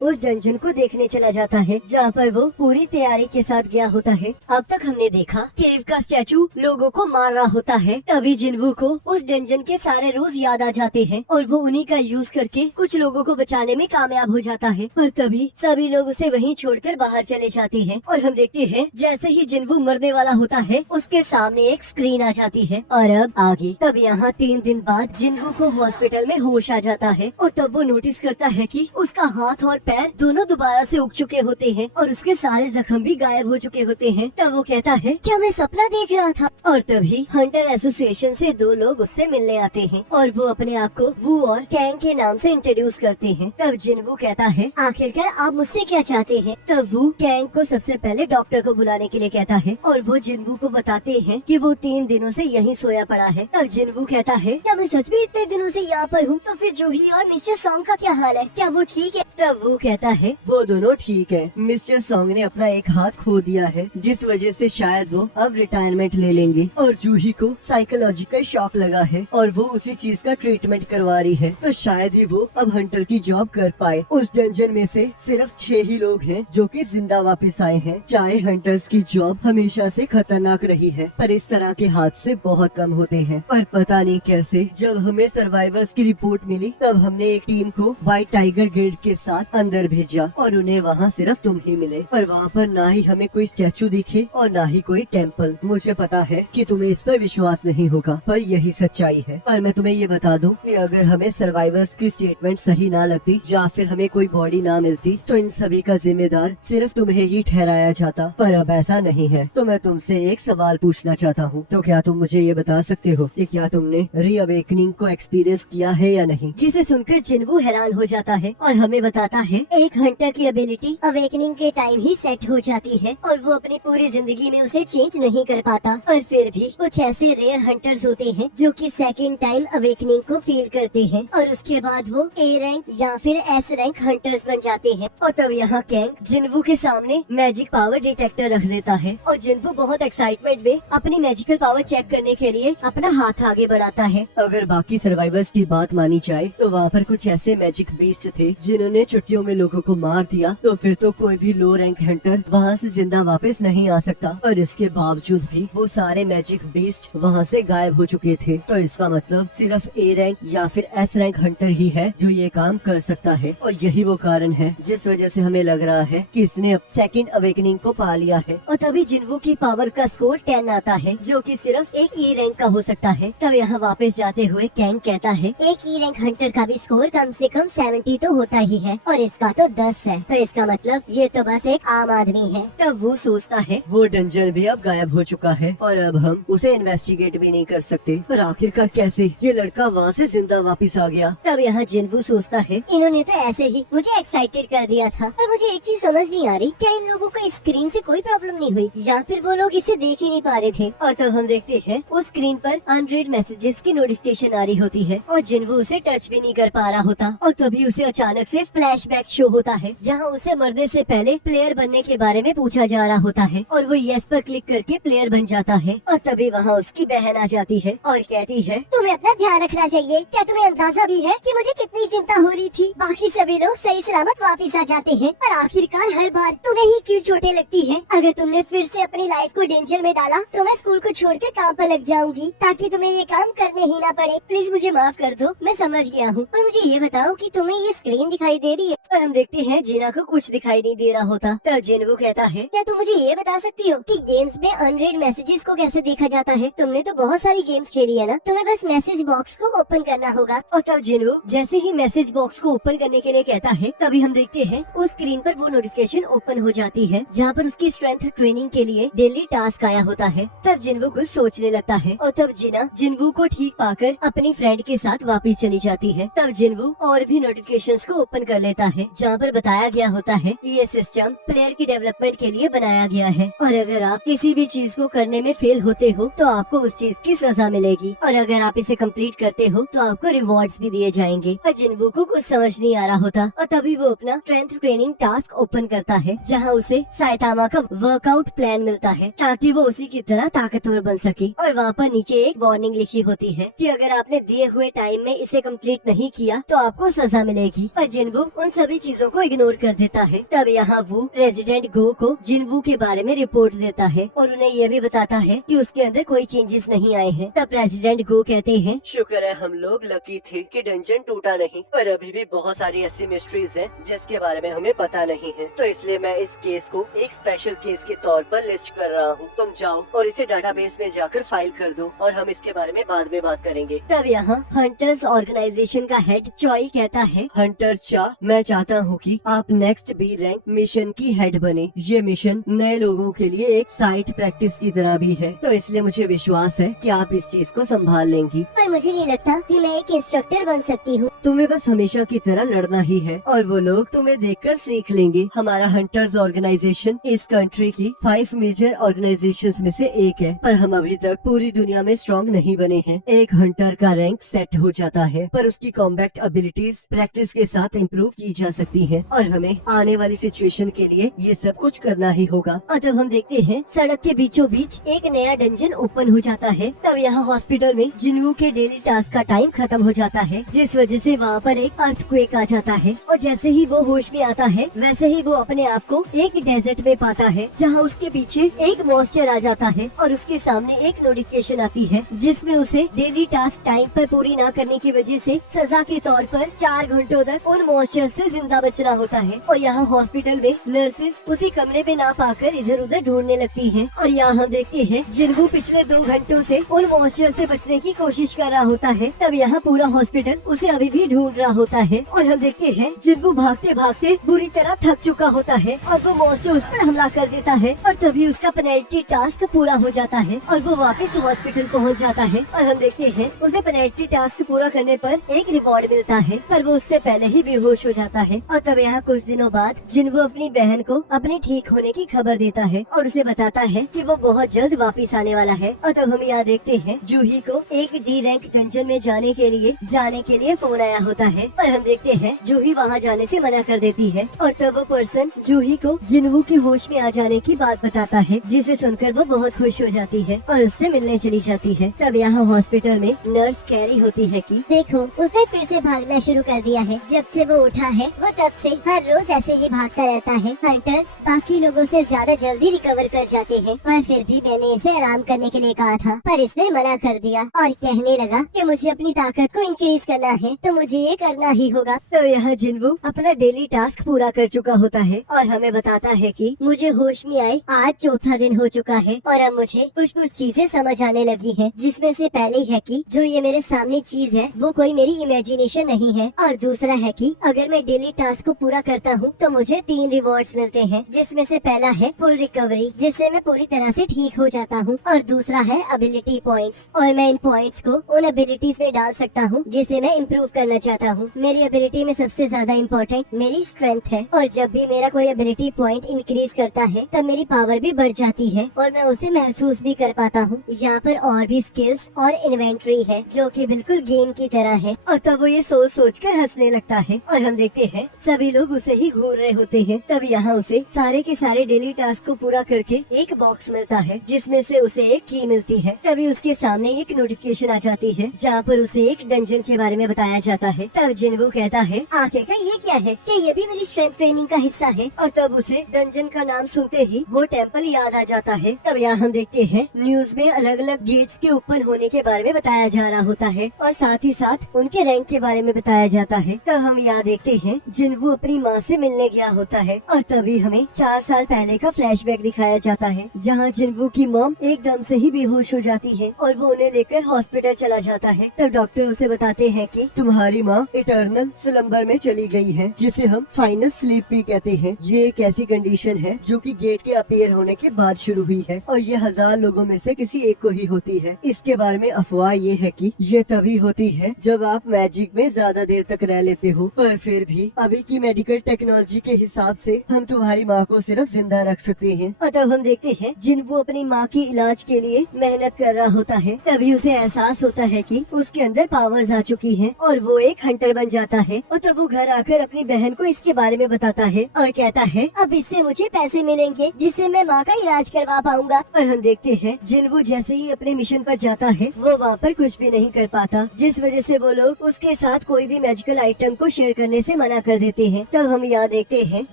उस डंजन को देखने चला जाता है जहाँ पर वो पूरी तैयारी के साथ गया होता है। अब तक हमने देखा केव का स्टैचू लोगों को मार रहा होता है, तभी जिन्वू को उस डंजन के सारे रूल्स याद आ जाते हैं और वो उन्हीं का यूज करके कुछ लोगों को बचाने में कामयाब हो जाता है। पर तभी सभी लोग उसे वहीं छोड़कर बाहर चले जाते हैं और हम देखते हैं जैसे ही जिन्वू मरने वाला होता है उसके सामने एक स्क्रीन आ जाती है। और अब आगे तब यहाँ 3 दिन बाद जिन्वू को हॉस्पिटल में होश आ जाता है और तब वो नोटिस करता है कि उसका हाथ और पैर दोनों दोबारा से उग चुके होते हैं और उसके सारे जख्म भी गायब हो चुके होते हैं। तब वो कहता है क्या मैं सपना देख रहा था। और तभी हंटर एसोसिएशन से 2 लोग उससे मिलने आते हैं और वो अपने आप को वू और कैंग के नाम से इंट्रोड्यूस करते हैं। तब जिन्वू कहता है आखिरकार आप मुझसे क्या चाहते हैं। तब वो कैंग को सबसे पहले डॉक्टर को बुलाने के लिए कहता है और वो जिन्वू को बताते हैं कि वो 3 दिनों से यहीं सोया पड़ा है। तब जिन्वू कहता है क्या मैं सच में इतने दिनों से यहाँ पर हूँ, तो फिर जूही और मिस्टर सॉन्ग का क्या हाल है, क्या वो ठीक है। तब वो कहता है वो दोनों ठीक है। मिस्टर सॉन्ग ने अपना एक हाथ खो दिया है जिस वजह से शायद वो अब रिटायरमेंट ले लेंगे और जूही को साइकोलॉजिकल शॉक लगा है और वो उसी चीज का ट्रीटमेंट करवा रही है, तो शायद ही वो अब हंटर की जॉब कर पाए। उस डंजन में से सिर्फ 6 ही लोग हैं जो कि जिंदा वापस आए हैं। चाहे हंटर्स की जॉब हमेशा से खतरनाक रही है पर इस तरह के हादसे बहुत कम होते हैं। पर पता नहीं कैसे जब हमें सर्वाइवर्स की रिपोर्ट मिली तब हमने एक टीम को व्हाइट टाइगर गिल्ड के साथ अंदर भेजा और उन्हें वहाँ सिर्फ तुम ही मिले। पर वहाँ पर ना ही हमें कोई स्टैचू दिखे और ना ही कोई टेम्पल। मुझे पता है कि तुम्हें इस पर विश्वास नहीं होगा पर यही सच्चाई है। पर मैं तुम्हें ये बता दूं कि अगर हमें सर्वाइवर्स की स्टेटमेंट सही ना लगती या फिर हमें कोई बॉडी ना मिलती तो इन सभी का जिम्मेदार सिर्फ तुम्हें ही ठहराया जाता। पर अब ऐसा नहीं है। तो मैं तुमसे एक सवाल पूछना चाहता हूँ, तो क्या तुम मुझे ये बता सकते हो कि क्या तुमने रीअवेकनिंग को एक्सपीरियंस किया है या नहीं। जिसे सुनकर जिन्वू हैरान हो जाता है और हमें बताता है एक हंटर की एबिलिटी अवेकनिंग के टाइम ही सेट हो जाती है और वो अपनी पूरी जिंदगी में उसे चेंज नहीं कर पाता। और फिर भी कुछ ऐसे रेयर हंटर्स होते हैं जो कि सेकंड टाइम अवेकनिंग को फील करते हैं और उसके बाद वो A रैंक या फिर S रैंक हंटर्स बन जाते हैं। और तब यहाँ कैंग जिन्वू के सामने मैजिक पावर डिटेक्टर रख देता है और जिन्वू बहुत एक्साइटमेंट में अपनी मैजिकल पावर चेक करने के लिए अपना हाथ आगे बढ़ाता है। अगर बाकी सर्वाइवर्स की बात मानी जाए तो वहाँ पर कुछ ऐसे मैजिक बीस्ट थे जिन्होंने छुट्टियों में लोगों को मार दिया, तो फिर तो कोई भी लो रैंक हंटर वहाँ से जिंदा वापस नहीं आ सकता। और इसके बावजूद भी वो सारे मैजिक बीस्ट वहाँ से गायब हो चुके थे। तो इसका मतलब सिर्फ A रैंक या फिर S रैंक हंटर ही है जो ये काम कर सकता है और यही वो कारण है जिस वजह से हमें लग रहा है कि इसने अब सेकंड अवेकनिंग को पा लिया है। और तभी जिन्वू की पावर का स्कोर 10 आता है जो कि सिर्फ एक E रैंक का हो सकता है। तब यहाँ वापस जाते हुए कैंग कहता है एक E रैंक हंटर का भी स्कोर कम से कम 70 तो होता ही है और इसका तो 10 है, तो इसका मतलब ये तो बस एक आम आदमी है। तब वो सोचता है वो डंजन भी अब गायब हो चुका है और अब हम उसे इन्वेस्टिगेट भी नहीं कर सकते। पर आखिरकार कैसे ये लड़का वहाँ से जिंदा वापस आ गया। तब यहाँ जिन्वू सोचता है इन्होंने तो ऐसे ही मुझे एक्साइटेड कर दिया था। पर मुझे एक चीज समझ नहीं आ रही, क्या इन लोगों को स्क्रीन से कोई प्रॉब्लम नहीं हुई या फिर वो लोग इसे देख ही नहीं पा रहे थे। और तब हम देखते हैं उस स्क्रीन पर अनरीड मैसेजेस की नोटिफिकेशन आ रही होती है और जिन्वू उसे टच भी नहीं कर पा रहा होता। और तभी उसे अचानक से फ्लैशबैक शो होता है जहाँ उसे मरने से पहले प्लेयर बनने के बारे में पूछा जा रहा होता है और वो यस पर क्लिक करके प्लेयर बन जाता है। और तभी वहाँ उसकी बहन आ जाती है और कहती है तुम्हें अपना ध्यान रखना चाहिए। क्या तुम्हें अंदाजा भी है कि मुझे कितनी चिंता हो रही थी। बाकी सभी लोग सही सलामत वापस आ जाते हैं पर आखिरकार हर बार तुम्हें ही क्यों चोटें लगती हैं। अगर तुमने फिर से अपनी लाइफ को डेंजर में डाला तो मैं स्कूल को छोड़कर काम पर लग जाऊंगी ताकि तुम्हें ये काम करने ही ना पड़े। प्लीज मुझे माफ कर दो, मैं समझ गया हूँ। और मुझे ये बताओ कि तुम्हें ये स्क्रीन दिखाई दे रही है। और हम देखते हैं जिना को कुछ दिखाई नहीं दे रहा होता। तब जिन्वू कहता है क्या तुम मुझे ये बता सकती हो कि गेम्स में अनरीड मैसेजेस को कैसे देखा जाता है। तुमने तो बहुत सारी गेम्स खेली है ना, तुम्हें बस मैसेज बॉक्स को ओपन करना होगा। और तब जिन्वू जैसे ही मैसेज बॉक्स को ओपन करने के लिए कहता है तभी हम देखते हैं उस स्क्रीन पर वो नोटिफिकेशन ओपन हो जाती है जहाँ पर उसकी स्ट्रेंथ ट्रेनिंग के लिए डेली टास्क आया होता है। तब जिन्वू कुछ सोचने लगता है और तब जिना जिन्वू को ठीक पाकर अपनी फ्रेंड के साथ वापस चली जाती है। तब जिन्वू और भी नोटिफिकेशंस को ओपन कर लेता है जहाँ पर बताया गया होता है कि ये सिस्टम प्लेयर की डेवलपमेंट के लिए बनाया गया है और अगर आप किसी भी चीज को करने में फेल होते हो तो आपको उस चीज की सजा मिलेगी और अगर आप इसे कंप्लीट करते हो तो आपको रिवॉर्ड्स भी दिए जाएंगे। और जिन्वू को कुछ समझ नहीं आ रहा होता और तभी वो अपना स्ट्रेंथ ट्रेनिंग टास्क ओपन करता है जहाँ उसे साइतामा का वर्कआउट प्लान मिलता है ताकि वो उसी की तरह ताकतवर बन सके। और वहाँ पर नीचे एक वार्निंग लिखी होती है कि अगर आपने दिए हुए टाइम में इसे कंप्लीट नहीं किया तो आपको सजा मिलेगी। और जिन्वू उन सभी चीजों को इग्नोर कर देता है। तब यहाँ वो रेजिडेंट गो को जिनवू के बारे में रिपोर्ट देता है और उन्हें ये भी बताता है कि उसके अंदर कोई चेंजेस नहीं आए हैं। तब प्रेसिडेंट गो कहते हैं, शुक्र है हम लोग लकी थे कि डंजन टूटा नहीं, पर अभी भी बहुत सारी ऐसी मिस्ट्रीज हैं जिसके बारे में हमें पता नहीं है। तो इसलिए मैं इस केस को एक स्पेशल केस के तौर पर लिस्ट कर रहा हूँ। तुम जाओ और इसे डाटाबेस में जाकर फाइल कर दो और हम इसके बारे में बाद में बात करेंगे। तब यहाँ हंटर्स ऑर्गेनाइजेशन का हेड चॉई कहता है, हंटर चा, मैं चाहता हूँ कि आप नेक्स्ट बी रैंक मिशन की हेड बने। ये मिशन नए लोगों के लिए एक साइट प्रैक्टिस की तरह भी है, तो इसलिए मुझे विश्वास है कि आप इस चीज को संभाल लेंगी। पर मुझे नहीं लगता कि मैं एक इंस्ट्रक्टर बन सकती हूँ। तुम्हें बस हमेशा की तरह लड़ना ही है और वो लोग तुम्हें देखकर सीख लेंगे। हमारा हंटर्स ऑर्गेनाइजेशन इस कंट्री की 5 मेजर ऑर्गेनाइजेशंस में से एक है, पर हम अभी तक पूरी दुनिया में स्ट्रॉन्ग नहीं बने हैं। एक हंटर का रैंक सेट हो जाता है, पर उसकी कॉम्बैट एबिलिटीज प्रैक्टिस के साथ इम्प्रूव की जा सकती है और हमें आने वाली सिचुएशन के लिए ये सब कुछ करना ही होगा। और तब हम देखते हैं सड़क के बीचों बीच एक नया डंजन ओपन हो जाता है। तब यहाँ हॉस्पिटल में जिनवू के डेली टास्क का टाइम खत्म हो जाता है, जिस वजह से वहाँ पर एक अर्थक्वेक आ जाता है और जैसे ही वो होश में आता है वैसे ही वो अपने आप को एक डेजर्ट में पाता है, जहाँ उसके पीछे एक मॉन्स्टर आ जाता है और उसके सामने एक नोटिफिकेशन आती है जिसमें उसे डेली टास्क टाइम पर पूरी न करने की वजह से सजा के तौर पर 4 घंटों तक उन मॉन्स्टर से जिंदा बचना होता है। और यहाँ हॉस्पिटल में नर्सेस उसी कमरे में ना पाकर इधर उधर ढूंढने लगती हैं और यहाँ हम देखते हैं जिनवू पिछले 2 घंटों से उन मॉन्स्टर से बचने की कोशिश कर रहा होता है। तब यहाँ पूरा हॉस्पिटल उसे अभी भी ढूंढ रहा होता है और हम देखते हैं जिनवू भागते भागते बुरी तरह थक चुका होता है और वो मॉन्स्टर उस पर हमला कर देता है और तभी उसका पेनल्टी टास्क पूरा हो जाता है और वो वापस हॉस्पिटल पहुँच जाता है। और हम देखते हैं उसे पेनल्टी टास्क पूरा करने पर एक रिवॉर्ड मिलता है, पर वो उससे पहले ही बेहोश हो जाता है। और तब यहाँ कुछ दिनों बाद जिनवू अपनी बहन को अपने ठीक होने की खबर देता है और उसे बताता है कि वो बहुत जल्द वापस आने वाला है। और तब हम यहाँ देखते हैं जूही को एक डी रैंक डंजन में जाने के लिए फोन आया होता है, पर हम देखते हैं जूही वहाँ जाने से मना कर देती है और तब वो पर्सन जूही को जिनवू के होश में आ जाने की बात बताता है, जिसे सुनकर वो बहुत खुश हो जाती है और उससे मिलने चली जाती है। तब यहाँ हॉस्पिटल में नर्स कैरी होती है कि देखो उसने फिर से भागना शुरू कर दिया है। जब से वो उठा है वो तब से हर रोज ऐसे ही भागता रहता है। हंटर्स बाकी लोगों से ज्यादा जल्दी रिकवर कर जाते हैं, पर फिर भी मैंने इसे आराम करने के लिए कहा था, पर इसने मना कर दिया और कहने लगा कि मुझे अपनी ताकत को इंक्रीज करना है तो मुझे ये करना ही होगा। तो यहाँ जिनवू अपना डेली टास्क पूरा कर चुका होता है और हमें बताता है कि मुझे होश में आए आज 4था दिन हो चुका है और अब मुझे कुछ चीजें समझ आने लगी हैं, जिसमें से पहली है कि जो ये मेरे सामने चीज है वो कोई मेरी इमेजिनेशन नहीं है, और दूसरा है कि अगर मैं डेली टास्क को पूरा करता हूँ तो मुझे 3 रिवॉर्ड्स मिलते हैं, जिसमें से पहला है फुल रिकवरी जिससे मैं पूरी तरह से ठीक हो जाता हूँ, और दूसरा है एबिलिटी पॉइंट्स और मैं इन पॉइंट्स को उन एबिलिटीज में डाल सकता हूँ जिसे मैं इम्प्रूव करना चाहता हूँ। मेरी एबिलिटी में सबसे ज्यादा इम्पोर्टेंट मेरी स्ट्रेंथ है और जब भी मेरा कोई एबिलिटी पॉइंट इंक्रीज करता है तब मेरी पावर भी बढ़ जाती है और मैं उसे महसूस भी कर पाता हूँ। यहाँ पर और भी स्किल्स और इन्वेंट्री है जो कि बिल्कुल गेम की तरह है। और तब वो ये सोच कर हंसने लगता है और हम देखते हैं सभी लोग उसे ही घूर रहे होते हैं। तब यहाँ उसे सारे के सारे डेली टास्क को पूरा करके एक बॉक्स मिलता है जिसमें से उसे एक की मिलती है। तभी उसके सामने एक नोटिफिकेशन आ जाती है जहाँ पर उसे एक डंजन के बारे में बताया जाता है। तब जिनवू कहता है आखिरकार ये क्या है? क्या ये भी मेरी स्ट्रेंथ ट्रेनिंग का हिस्सा है? और तब उसे डंजन का नाम सुनते ही वो टेम्पल याद आ जाता है। तब यहाँ हम देखते हैं न्यूज में अलग अलग गेट्स के ओपन होने के बारे में बताया जा रहा होता है और साथ ही साथ उनके रैंक के बारे में बताया जाता है। तब हम यहाँ देखते हैं जिनवू अपनी माँ से मिलने गया होता है और तभी हमें 4 साल पहले का फ्लैशबैक दिखाया जाता है जहाँ जिनवू की मॉम एकदम से ही बेहोश हो जाती है और वो उन्हें लेकर हॉस्पिटल चला जाता है। तब डॉक्टर उसे बताते हैं कि तुम्हारी माँ इटर्नल स्लम्बर में चली गई है, जिसे हम फाइनल स्लीप भी कहते हैं। ये एक ऐसी कंडीशन है जो कि गेट के अपीयर होने के बाद शुरू हुई है और ये 1000 लोगों में से किसी एक को ही होती है। इसके बारे में अफवाह ये है कि ये तभी होती है जब आप मैजिक में ज्यादा देर तक रह लेते हो, पर फिर भी अभी की मेडिकल टेक्नोलॉजी के हिसाब से हम तुम्हारी माँ को सिर्फ जिंदा रख सकते हैं। और तब हम देखते हैं जिनवू अपनी माँ की इलाज के लिए मेहनत कर रहा होता है। तभी उसे एहसास होता है कि उसके अंदर पावर्स आ चुकी हैं और वो एक हंटर बन जाता है। और तब वो घर आकर अपनी बहन को इसके बारे में बताता है और कहता है अब इससे मुझे पैसे मिलेंगे जिससे मैं माँ का इलाज करवा पाऊंगा। और हम देखते हैं जिनवू जैसे ही अपने मिशन पर जाता है वो वहाँ पर कुछ भी नहीं कर पाता, जिस वजह से वो लोग उसके साथ कोई भी मैजिकल आइटम को शेयर करने से मना मना कर देते हैं। तब हम यहाँ देखते हैं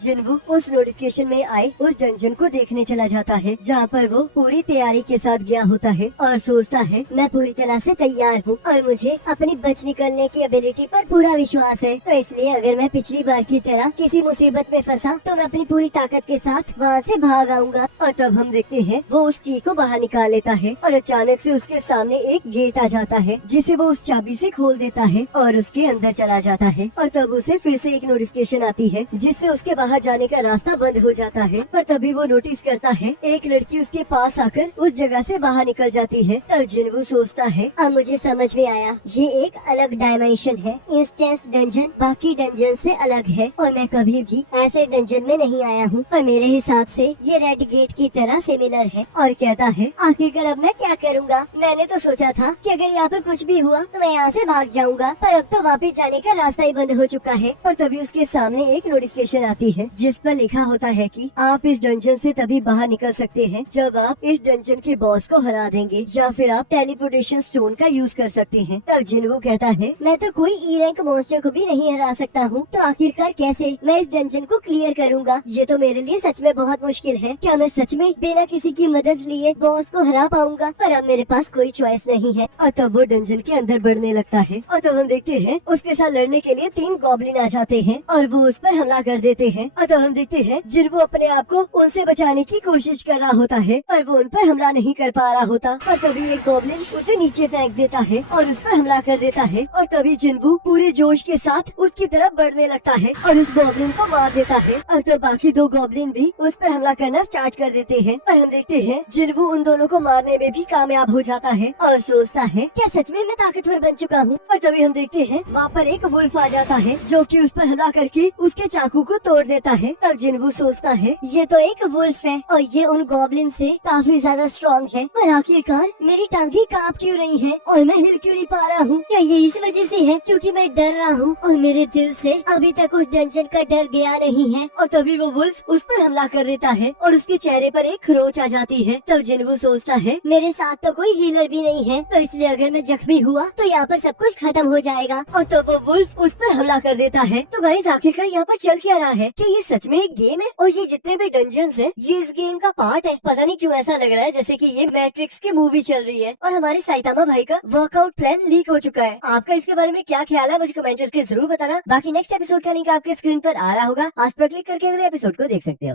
जिन्वू उस नोटिफिकेशन में आए उस डंजन को देखने चला जाता है जहाँ पर वो पूरी तैयारी के साथ गया होता है और सोचता है मैं पूरी तरह से तैयार हूँ और मुझे अपनी बच निकलने की एबिलिटी पर पूरा विश्वास है। तो इसलिए अगर मैं पिछली बार की तरह किसी मुसीबत में फंसा तो मैं अपनी पूरी ताकत के साथ वहाँ से भाग आऊंगा। और तब हम देखते हैं वो उस की को बाहर निकाल लेता है और अचानक से उसके सामने एक गेट आ जाता है जिसे वो उस चाबी से खोल देता है और उसके अंदर चला जाता है। और तब उसे फिर से एक नोटिफिकेशन आती है जिससे उसके बाहर जाने का रास्ता बंद हो जाता है। पर तभी वो नोटिस करता है एक लड़की उसके पास आकर उस जगह से बाहर निकल जाती है। तब जिन्वू सोचता है अब मुझे समझ में आया, ये एक अलग डायमेंशन है। इंस्टेंस डंजन बाकी डंजन से अलग है और मैं कभी भी ऐसे डंजन में नहीं आया हूँ। पर मेरे हिसाब से ये रेड गेट की तरह सिमिलर है। और कहता है आखिरकार अब मैं क्या करूँगा? मैंने तो सोचा था कि अगर यहाँ पर कुछ भी हुआ तो मैं यहाँ से भाग जाऊँगा, पर अब तो वापस जाने का रास्ता ही बंद हो चुका है। और तभी उसके सामने एक नोटिफिकेशन आती है जिस पर लिखा होता है कि आप इस डंजन से तभी बाहर निकल सकते हैं जब आप इस डंजन के बॉस को हरा देंगे या फिर आप टेलीपोर्टेशन स्टोन का यूज कर सकते हैं। तब जिन्वू कहता है मैं तो कोई ई रैंक मॉन्स्टर को भी नहीं हरा सकता हूँ, तो आखिरकार कैसे मैं इस डंजन को क्लियर करूँगा? ये तो मेरे लिए सच में बहुत मुश्किल है। क्या मैं सच में बिना किसी की मदद लिए बॉस को हरा पाऊंगा? पर अब मेरे पास कोई चॉइस नहीं है। और तब वो डंजन के अंदर बढ़ने लगता है और तब हम देखते हैं उसके साथ लड़ने के लिए 3 गॉब्लिन आ जाते हैं और वो उस पर हमला कर देते हैं। और तब हम देखते हैं जिन्वू अपने आप को उनसे बचाने की कोशिश कर रहा होता है पर वो उन पर हमला नहीं कर पा रहा होता। पर तभी एक गॉब्लिन उसे नीचे फेंक देता है और उस पर हमला कर देता है और तभी जिन्वू पूरे जोश के साथ उसकी तरफ बढ़ने लगता है और उस गॉब्लिन को मार देता है। और तब बाकी 2 गॉब्लिन भी उस पर हमला करना स्टार्ट कर देते हैं और हम देखते हैं जिन्वू उन दोनों को मारने में भी कामयाब हो जाता है और सोचता है क्या सच में मैं ताकतवर बन चुका हूँ? और तभी हम देखते हैं वहाँ पर एक वुल्फ आ जाता है जो कि उस पर हमला करके उसके चाकू को तोड़ देता है। तब जिन्वू सोचता है ये तो एक वुल्फ है और ये उन गॉब्लिन से काफी ज्यादा स्ट्रॉन्ग है, पर आखिरकार मेरी टांगे कांप क्यों रही हैं और मैं हिल क्यों नहीं पा रहा हूँ? क्या ये इस वजह से है क्योंकि मैं डर रहा हूँ और मेरे दिल से अभी तक उस डंजन का डर गया नहीं है? और तभी वो वुल्फ उस पर हमला कर देता है और उसके चेहरे पर एक खरोच आ जाती है। तब जिन्वू सोचता है मेरे साथ तो कोई हीलर भी नहीं है, तो इसलिए अगर मैं जख्मी हुआ तो यहाँ पर सब कुछ खत्म हो जाएगा। और तब वो वुल्फ उस पर हमला कर देता है। तो गाइस आखिरकार यहाँ पर चल क्या रहा है? कि ये सच में एक गेम है और ये जितने भी डंजन्स हैं ये इस गेम का पार्ट है। पता नहीं क्यों ऐसा लग रहा है जैसे कि ये मैट्रिक्स की मूवी चल रही है और हमारे साइतामा भाई का वर्कआउट प्लान लीक हो चुका है। आपका इसके बारे में क्या ख्याल है मुझे कमेंट करके जरूर बताना। बाकी नेक्स्ट एपिसोड का लिंक आपके स्क्रीन पर आ रहा होगा, आज पर क्लिक करके अगले एपिसोड को देख सकते हो।